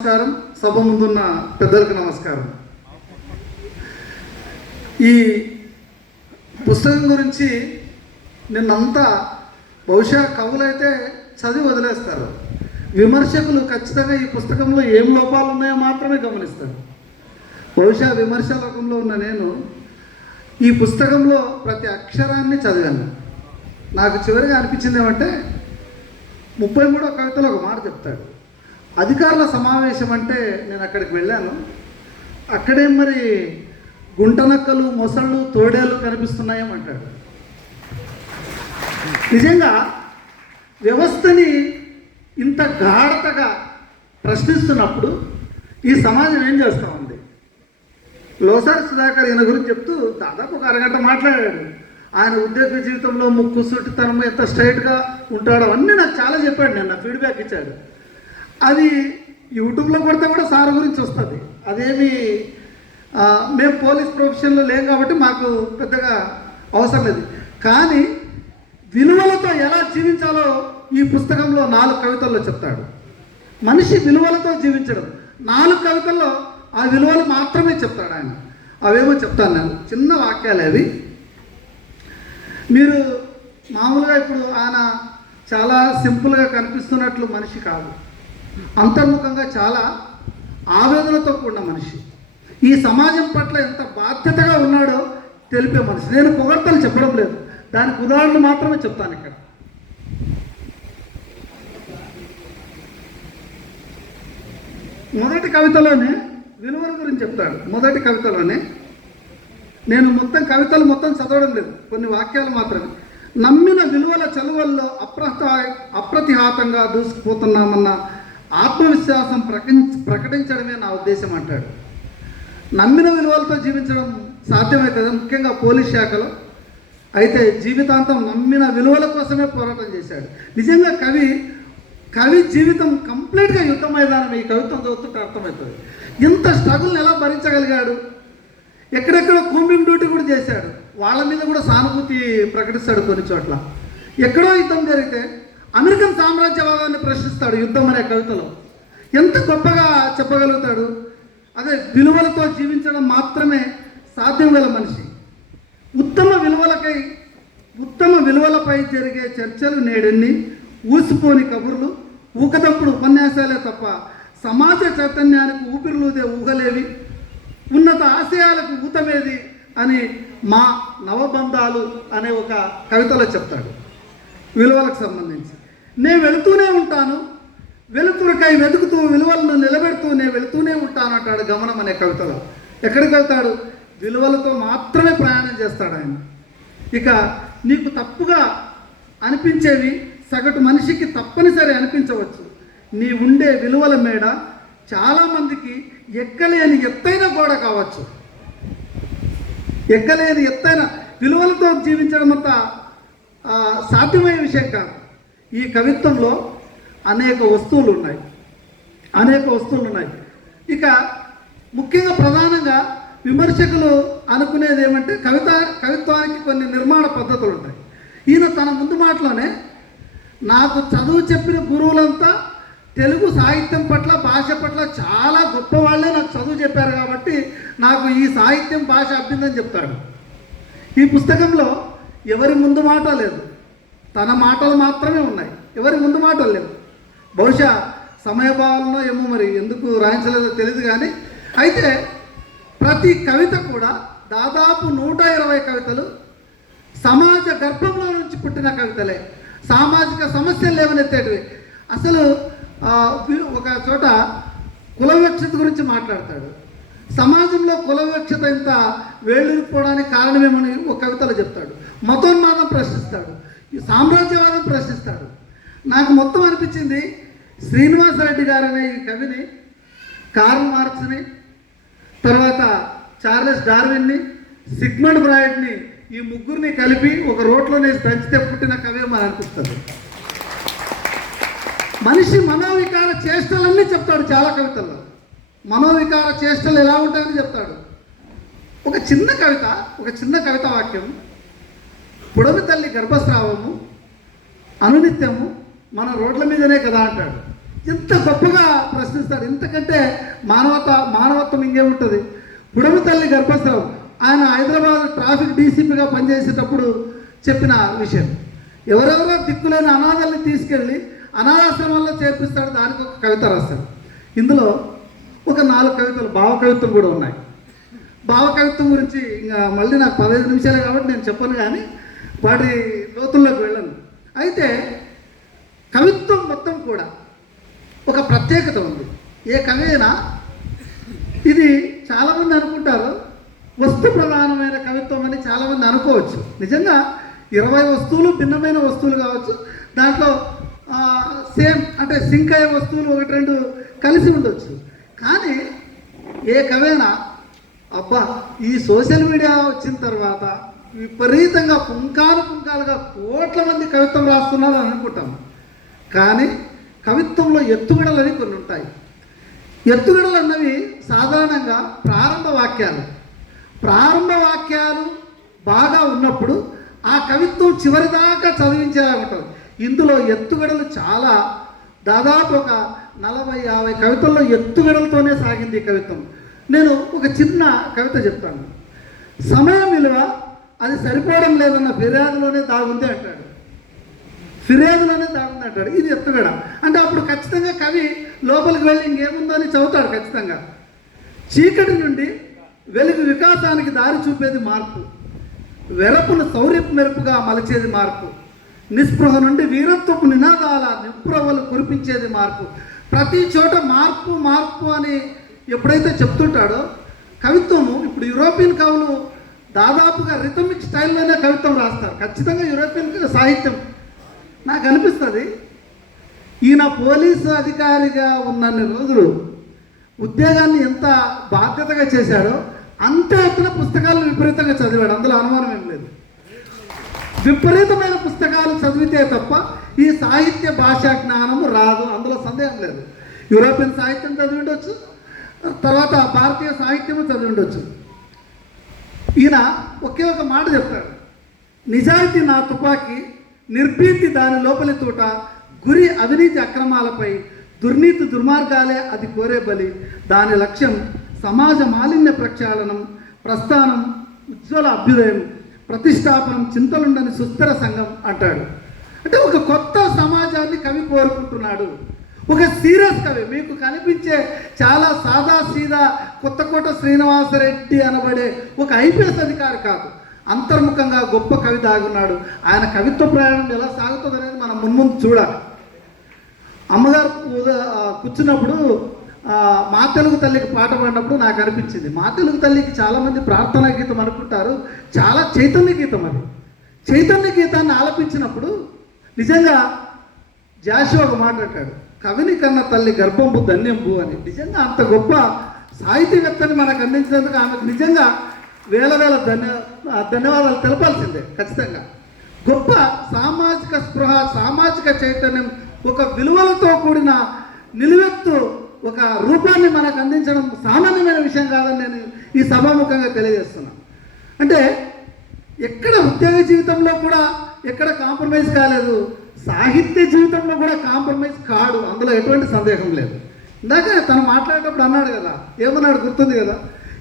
నమస్కారం. సభ ముందున్న పెద్దలకు నమస్కారం. ఈ పుస్తకం గురించి నిన్నంతా బహుశా కవులైతే చదివి వదిలేస్తారు, విమర్శకులు ఖచ్చితంగా ఈ పుస్తకంలో ఏం లోపాలు ఉన్నాయో మాత్రమే గమనిస్తారు. బహుశా విమర్శలోకంలో ఉన్న నేను ఈ పుస్తకంలో ప్రతి అక్షరాన్ని చదివాను. నాకు చివరిగా అనిపించింది ఏమంటే 33వ కవితలో ఒక మాట చెప్తాడు. అధికారుల సమావేశం అంటే నేను అక్కడికి వెళ్ళాను. అక్కడే మరి గుంటనక్కలు, మొసళ్ళు, తోడేళ్ళు కనిపిస్తున్నాయేమంటాడు. నిజంగా వ్యవస్థని ఇంత గాఢతగా ప్రశ్నిస్తున్నప్పుడు ఈ సమాజం ఏం చేస్తూ ఉంది? లోసారి సుధాకర్ ఈయన గురించి చెప్తూ దాదాపు ఒక అరగంట మాట్లాడాడు. ఆయన ఉద్యోగ జీవితంలో ముక్కు సుట్టితనం ఎంత స్ట్రైట్గా ఉంటాడో అన్నీ నాకు చాలా చెప్పాడు. నేను నా ఫీడ్బ్యాక్ ఇచ్చాడు. అది యూట్యూబ్లో కొడితే కూడా సార్ గురించి వస్తుంది. అదేమి మేము పోలీస్ ప్రొఫెషన్లో లేం కాబట్టి మాకు పెద్దగా అవసరం లేదు. కానీ విలువలతో ఎలా జీవించాలో ఈ పుస్తకంలో 4 కవితల్లో చెప్తాడు. మనిషి విలువలతో జీవించడం 4 కవితల్లో ఆ విలువలు మాత్రమే చెప్తాడు ఆయన. అవేమో చెప్తాను నేను, చిన్న వాక్యాలు అవి. మీరు మామూలుగా ఇప్పుడు ఆయన చాలా సింపుల్గా కనిపిస్తున్నట్లు మనిషి కాదు, అంతర్ముఖంగా చాలా ఆవేదనతో కూడిన మనిషి. ఈ సమాజం పట్ల ఎంత బాధ్యతగా ఉన్నాడో తెలిపే మనిషి. నేను పొగడ్తలు చెప్పడం లేదు, దానికి ఉదాహరణలు మాత్రమే చెప్తాను. ఇక్కడ మొదటి కవితలోనే విలువల గురించి చెప్తాడు. మొదటి కవితలోనే, నేను కవితలు మొత్తం చదవడం లేదు, కొన్ని వాక్యాలు మాత్రమే. నమ్మిన విలువల చలువల్లో అప్రతిహాతంగా దూసుకుపోతున్నామన్న ఆత్మవిశ్వాసం ప్రకటించడమే నా ఉద్దేశం అంటాడు. నమ్మిన విలువలతో జీవించడం సాధ్యమవుతుంది, ముఖ్యంగా పోలీస్ శాఖలో అయితే జీవితాంతం నమ్మిన విలువల కోసమే పోరాటం చేశాడు. నిజంగా కవి జీవితం కంప్లీట్గా యుద్ధ మైదానం. ఈ కవిత్వం చదువుతుంటే అర్థమవుతుంది. ఇంత స్ట్రగుల్ని ఎలా భరించగలిగాడు. ఎక్కడెక్కడో కూంబింగ్ డ్యూటీ కూడా చేశాడు, వాళ్ళ మీద కూడా సానుభూతి ప్రకటిస్తాడు కొన్ని చోట్ల. ఎక్కడో యుద్ధం జరిగితే అమెరికన్ సామ్రాజ్యవాదాన్ని ప్రశ్నిస్తాడు యుద్ధం అనే కవితలో. ఎంత గొప్పగా చెప్పగలుగుతాడు. అదే విలువలతో జీవించడం మాత్రమే సాధ్యం గల మనిషి. ఉత్తమ విలువలపై జరిగే చర్చలు నేడెన్ని, ఊసిపోని కబుర్లు, ఊకదప్పుడు ఉపన్యాసాలే తప్ప సమాజ చైతన్యానికి ఊపిరిలూదే ఊహలేవి, ఉన్నత ఆశయాలకు ఊతమేది అని మా నవబంధాలు అనే ఒక కవితలో చెప్తాడు విలువలకు సంబంధించి. నేను వెళుతూనే ఉంటాను, వెలుతురుకై వెతుకుతూ విలువలను నిలబెడుతూ నేను వెళుతూనే ఉంటాను అంటాడు గమనం అనే కవితలో. ఎక్కడికి వెళ్తాడు? విలువలతో మాత్రమే ప్రయాణం చేస్తాడు ఆయన. ఇక నీకు తప్పుగా అనిపించేవి సగటు మనిషికి తప్పనిసరి అనిపించవచ్చు. నీ ఉండే విలువల మేడ చాలామందికి ఎక్కలేని ఎత్తైన గోడ కావచ్చు. ఎక్కలేని ఎత్తైన విలువలతో జీవించడం అంత సాధ్యమయ్యే విషయం కాదు. ఈ కవిత్వంలో అనేక వస్తువులు ఉన్నాయి. ఇక ముఖ్యంగా ప్రధానంగా విమర్శకులు అనుకునేది ఏమంటే కవిత్వానికి కొన్ని నిర్మాణ పద్ధతులు ఉంటాయి. ఈయన తన ముందు మాటలోనే, నాకు చదువు చెప్పిన గురువులంతా తెలుగు సాహిత్యం పట్ల, భాష పట్ల చాలా గొప్పవాళ్లే నాకు చదువు చెప్పారు కాబట్టి నాకు ఈ సాహిత్యం, భాష అబ్బిందని చెప్తాడు. ఈ పుస్తకంలో ఎవరి ముందు మాట లేదు, తన మాటలు మాత్రమే ఉన్నాయి. ఎవరి ముందు మాటలు లేవు. బహుశా సమయభావంలో ఏమో మరి ఎందుకు రాయించలేదో తెలియదు. కానీ అయితే ప్రతి కవిత కూడా దాదాపు 120 కవితలు సమాజ గర్భంలో నుంచి పుట్టిన కవితలే, సామాజిక సమస్యలు లేవనెత్తేటివి. అసలు ఒక చోట కుల వివక్షత గురించి మాట్లాడతాడు. సమాజంలో కుల వివక్షత ఇంత వేళ్ళూరిపోవడానికి కారణమేమని ఒక కవితలో చెప్తాడు. మతోన్మాదం ప్రశ్నిస్తాడు, సామ్రాజ్యవాదం ప్రశ్నిస్తాడు. నాకు మొత్తం అనిపించింది, శ్రీనివాసరెడ్డి గారు అనే ఈ కవిని, కార్ల్ మార్క్స్ని, తర్వాత చార్లెస్ డార్విన్ని, సిగ్మండ్ ఫ్రాయిడ్ని, ఈ ముగ్గురిని కలిపి ఒక రోడ్లోనే దంచితే పుట్టిన కవి అని అనిపిస్తుంది. మనిషి మనోవికార చేష్టలన్నీ చెప్తాడు చాలా కవితల్లో. మనోవికార చేష్టలు ఎలా ఉంటాయని చెప్తాడు. ఒక చిన్న కవిత వాక్యం, పుడమి తల్లి గర్భస్రావము అనునిత్యము మన రోడ్ల మీదనే కదా అంటాడు. ఎంత గొప్పగా ప్రశ్నిస్తాడు. ఇంతకంటే మానవత్వం ఇంకేముంటుంది. పుడమి తల్లి గర్భస్రావం, ఆయన హైదరాబాద్ ట్రాఫిక్ డీసీపీగా పనిచేసేటప్పుడు చెప్పిన విషయం. ఎవరెవరో దిక్కులేని అనాథల్ని తీసుకెళ్ళి అనాథాశ్రమాల్లో చేర్పిస్తాడు, దానికి ఒక కవిత రాస్తాడు. ఇందులో ఒక 4 కవితలు, భావకవిత్వం కూడా ఉన్నాయి. భావకవిత్వం గురించి ఇంకా మళ్ళీ నాకు 15 నిమిషాలే కాబట్టి నేను చెప్పను, కానీ వాటి లోతుల్లోకి వెళ్ళను. అయితే కవిత్వం మొత్తం కూడా ఒక ప్రత్యేకత ఉంది. ఏ కవి అయినా ఇది చాలామంది అనుకుంటారు వస్తు ప్రధానమైన కవిత్వం అని చాలామంది అనుకోవచ్చు. నిజంగా 20 వస్తువులు భిన్నమైన వస్తువులు కావచ్చు, దాంట్లో సేమ్ అంటే సింక్ అయ్యే వస్తువులు 1-2 కలిసి ఉండొచ్చు. కానీ ఏ కవైనా అబ్బా ఈ సోషల్ మీడియా వచ్చిన తర్వాత విపరీతంగా పుంకాలుగా కోట్ల మంది కవిత్వం రాస్తున్నారని అనుకుంటాం. కానీ కవిత్వంలో ఎత్తుగడలని కొన్ని ఉంటాయి. ఎత్తుగడలు అన్నవి సాధారణంగా ప్రారంభ వాక్యాలు బాగా ఉన్నప్పుడు ఆ కవిత్వం చివరిదాకా చదివించేలా ఉంటుంది. ఇందులో ఎత్తుగడలు చాలా, దాదాపు ఒక 40-50 కవితల్లో ఎత్తుగడలతోనే సాగింది ఈ కవిత్వం. నేను ఒక చిన్న కవిత చెప్తాను. సమయం విలువ అది సరిపోవడం లేదన్న ఫిర్యాదులోనే దాగుంది అంటాడు. ఇది ఎత్తుగడ. అంటే అప్పుడు ఖచ్చితంగా కవి లోపలికి వెళ్ళి ఇంకేముందో అని చదువుతాడు ఖచ్చితంగా. చీకటి నుండి వెలుగు వికాసానికి దారి చూపేది మార్పు, వెరపును సౌర్యపు మెరుపుగా మలచేది మార్పు, నిస్పృహ నుండి వీరత్వపు నినాదాల నిప్పురవ్వలు కురిపించేది మార్పు. ప్రతి చోట మార్పు అని ఎప్పుడైతే చెప్తుంటాడో కవిత్వము, ఇప్పుడు యూరోపియన్ కవులు దాదాపుగా రిథమిక్ స్టైల్లోనే కవిత్వం రాస్తారు. ఖచ్చితంగా యూరోపియన్ సాహిత్యం నాకు అనిపిస్తుంది. ఈయన పోలీసు అధికారిగా ఉన్నన్ని రోజులు ఉద్యోగాన్ని ఎంత బాధ్యతగా చేశాడో అంతే ఎత్తున పుస్తకాలను విపరీతంగా చదివాడు. అందులో అనుమానం ఏం లేదు. విపరీతమైన పుస్తకాలు చదివితే తప్ప ఈ సాహిత్య భాషా జ్ఞానము రాదు, అందులో సందేహం లేదు. యూరోపియన్ సాహిత్యం చదివి ఉండొచ్చు, తర్వాత భారతీయ సాహిత్యము చదివి ఉండొచ్చు. ఈయన ఒకే ఒక మాట చెప్తాడు. నిజాయితీ నా తుపాకీ, నిర్భీతి దాని లోపలి తోట, గురి అవినీతి అక్రమాలపై, దుర్నీతి దుర్మార్గాలే అది కోరే బలి, దాని లక్ష్యం సమాజ మాలిన్య ప్రక్షాళనం, ప్రస్థానం ఉజ్వల అభ్యుదయం, ప్రతిష్టాపనం చింతలుండని సుస్థిర సంఘం అంటాడు. అంటే ఒక కొత్త సమాజాన్ని కవి కోరుకుంటున్నాడు. ఒక సీరియస్ కవి, మీకు కనిపించే చాలా సాదా సీదా కొత్తకోట శ్రీనివాసరెడ్డి అనబడే ఒక ఐపీఎస్ అధికారి కాదు, అంతర్ముఖంగా గొప్ప కవి దాగున్నాడు. ఆయన కవిత్వ ప్రయాణం ఎలా సాగుతుంది అనేది మనం మున్ముందు చూడాలి. అమ్మగారు కూర్చున్నప్పుడు మా తెలుగు తల్లికి పాట పాడినప్పుడు నాకు అనిపించింది, మా తెలుగు తల్లికి చాలామంది ప్రార్థనా గీతం అనుకుంటారు, చాలా చైతన్య గీతం అది. చైతన్య గీతాన్ని ఆలపించినప్పుడు నిజంగా జాషువా ఒక మాట అంటాడు, కవిని కన్న తల్లి గర్భంబు ధన్యంబు అని. నిజంగా అంత గొప్ప సాహితీవేత్తని మనకు అందించినందుకు ఆమెకు నిజంగా వేల ధన్యవాదాలు తెలపాల్సిందే ఖచ్చితంగా. గొప్ప సామాజిక స్పృహ, సామాజిక చైతన్యం, ఒక విలువలతో కూడిన నిలువెత్తు ఒక రూపాన్ని మనకు అందించడం సామాన్యమైన విషయం కాదని నేను ఈ సభాముఖంగా తెలియజేస్తున్నాను. అంటే ఎక్కడ ఉద్యోగ జీవితంలో కూడా ఎక్కడ కాంప్రమైజ్ కాలేదు, సాహిత్య జీవితంలో కూడా కాంప్రమైజ్ కాడు, అందులో ఎటువంటి సందేహం లేదు. ఇందాక తను మాట్లాడేటప్పుడు అన్నాడు కదా, ఏమన్నాడు గుర్తుంది కదా,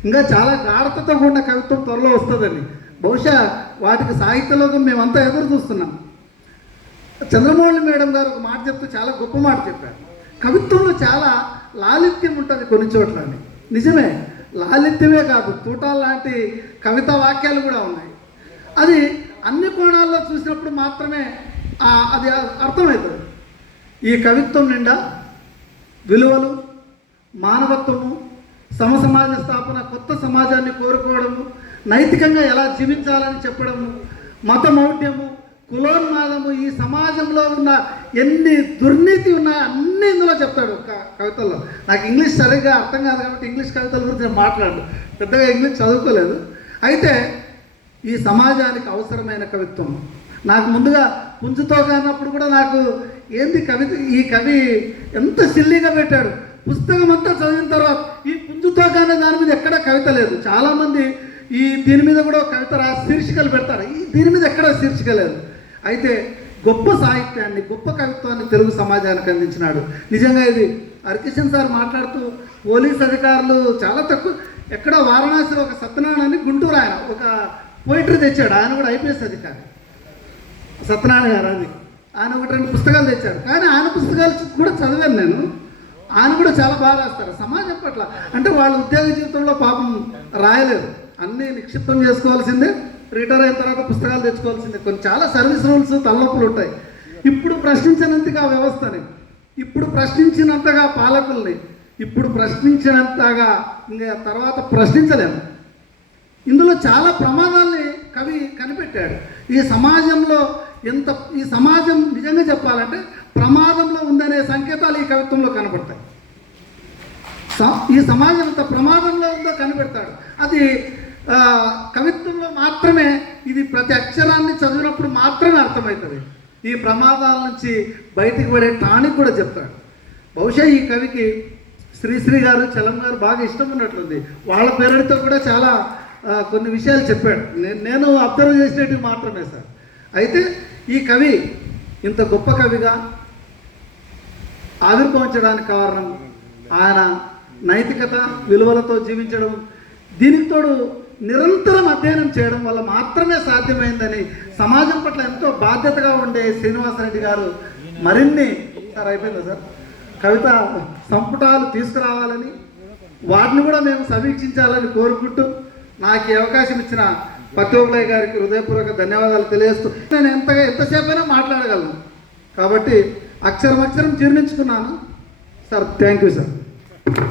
ఇంకా చాలా గాఢతతో కూడిన కవిత్వం త్వరలో వస్తుందని. బహుశా వాటికి సాహిత్యలోకం మేమంతా ఎదురు చూస్తున్నాం. చంద్రమౌళి మేడం గారు ఒక మాట చెప్తూ చాలా గొప్ప మాట చెప్పారు. కవిత్వంలో చాలా లాలిత్యం ఉంటుంది కొన్ని చోట్ల అని. నిజమే, లాలిత్యమే కాదు, తూటాలు లాంటి కవితా వాక్యాలు కూడా ఉన్నాయి. అది అన్ని కోణాల్లో చూసినప్పుడు మాత్రమే అది అర్థమవుతుంది. ఈ కవిత్వం నిండా విలువలు, మానవత్వము, సమసమాజ స్థాపన, కొత్త సమాజాన్ని కోరుకోవడము, నైతికంగా ఎలా జీవించాలని చెప్పడము, మతమౌఢ్యము, కులోన్మాదము, ఈ సమాజంలో ఉన్న ఎన్ని దుర్నీతి ఉన్నాయో అన్నీ ఇందులో చెప్తాడు కవితల్లో. నాకు ఇంగ్లీష్ సరిగ్గా అర్థం కాదు కాబట్టి ఇంగ్లీష్ కవితల గురించి నేను మాట్లాడు, పెద్దగా ఇంగ్లీష్ చదువుకోలేదు. అయితే ఈ సమాజానికి అవసరమైన కవిత్వం నాకు ముందుగా పుంజుతో కానప్పుడు కూడా నాకు ఏంది కవిత, ఈ కవి ఎంత సిల్లీగా పెట్టాడు. పుస్తకం అంతా చదివిన తర్వాత ఈ పుంజుతో కానీ దాని మీద ఎక్కడ కవిత లేదు. చాలామంది దీని మీద కూడా కవిత శీర్షికలు పెడతారు, దీని మీద ఎక్కడ శీర్షిక లేదు. అయితే గొప్ప సాహిత్యాన్ని, గొప్ప కవిత్వాన్ని తెలుగు సమాజానికి అందించినాడు. నిజంగా ఇది హరికిషన్ సార్ మాట్లాడుతూ పోలీస్ అధికారులు చాలా తక్కువ, ఎక్కడ వారణాసిలో ఒక సత్యనారాయణ అని గుంటూరు ఆయన ఒక పోయిటరీ తెచ్చాడు. ఆయన కూడా ఐపీఎస్ అధికారి సత్యనారాయణ గారు. అది ఆయన ఒకటి 2 పుస్తకాలు తెచ్చాడు. కానీ ఆయన పుస్తకాలు కూడా చదివాను నేను. ఆయన కూడా చాలా బాగా రాస్తారు సమాజం పట్ల. అంటే వాళ్ళ ఉద్యోగ జీవితంలో పాపం రాయలేరు, అన్నీ నిక్షిప్తం చేసుకోవాల్సిందే, రిటైర్ అయిన తర్వాత పుస్తకాలు తెచ్చుకోవాల్సిందే. కొన్ని చాలా సర్వీస్ రూల్స్ తలనొప్పులు ఉంటాయి. ఇప్పుడు ప్రశ్నించినంతగా వ్యవస్థని, ఇప్పుడు ప్రశ్నించినంతగా పాలకుల్ని, ఇప్పుడు ప్రశ్నించినంతగా ఇంకా తర్వాత ప్రశ్నించలేము. ఇందులో చాలా ప్రమాదాల్ని కవి కనిపెట్టాడు. ఈ సమాజంలో ఈ సమాజం నిజంగా చెప్పాలంటే ప్రమాదంలో ఉందనే సంకేతాలు ఈ కవిత్వంలో కనపడతాయి. ఈ సమాజం ఎంత ప్రమాదంలో ఉందో కనిపెడతాడు. అది కవిత్వంలో మాత్రమే, ఇది ప్రతి అక్షరాన్ని చదివినప్పుడు మాత్రమే అర్థమవుతుంది. ఈ ప్రమాదాల నుంచి బయటికి పడే టానిక్ కూడా చెప్తాడు. బహుశా ఈ కవికి శ్రీశ్రీ గారు, చలం గారు బాగా ఇష్టం ఉన్నట్లుంది. వాళ్ళ పేరుడితో కూడా చాలా కొన్ని విషయాలు చెప్పాడు. నేను అబ్జర్వ్ చేసినట్టు మాత్రమే సార్. అయితే ఈ కవి ఇంత గొప్ప కవిగా ఆవిర్భవించడానికి కారణం ఆయన నైతికత విలువలతో జీవించడం, దీనికి తోడు నిరంతరం అధ్యయనం చేయడం వల్ల మాత్రమే సాధ్యమైందని సమాజం పట్ల ఎంతో బాధ్యతగా ఉండే శ్రీనివాసరెడ్డి గారు మరిన్ని సార్ అయిపోయిందా సార్ కవిత సంపుటాలు తీసుకురావాలని, వాటిని కూడా మేము సమీక్షించాలని కోరుకుంటూ నాకు ఈ అవకాశం ఇచ్చిన పత్యోగులయ్య గారికి హృదయపూర్వక ధన్యవాదాలు తెలియజేస్తూ, నేను ఎంతసేపైనా మాట్లాడగలను కాబట్టి అక్షరం జీర్ణించుకున్నాను సార్. Thank you sir.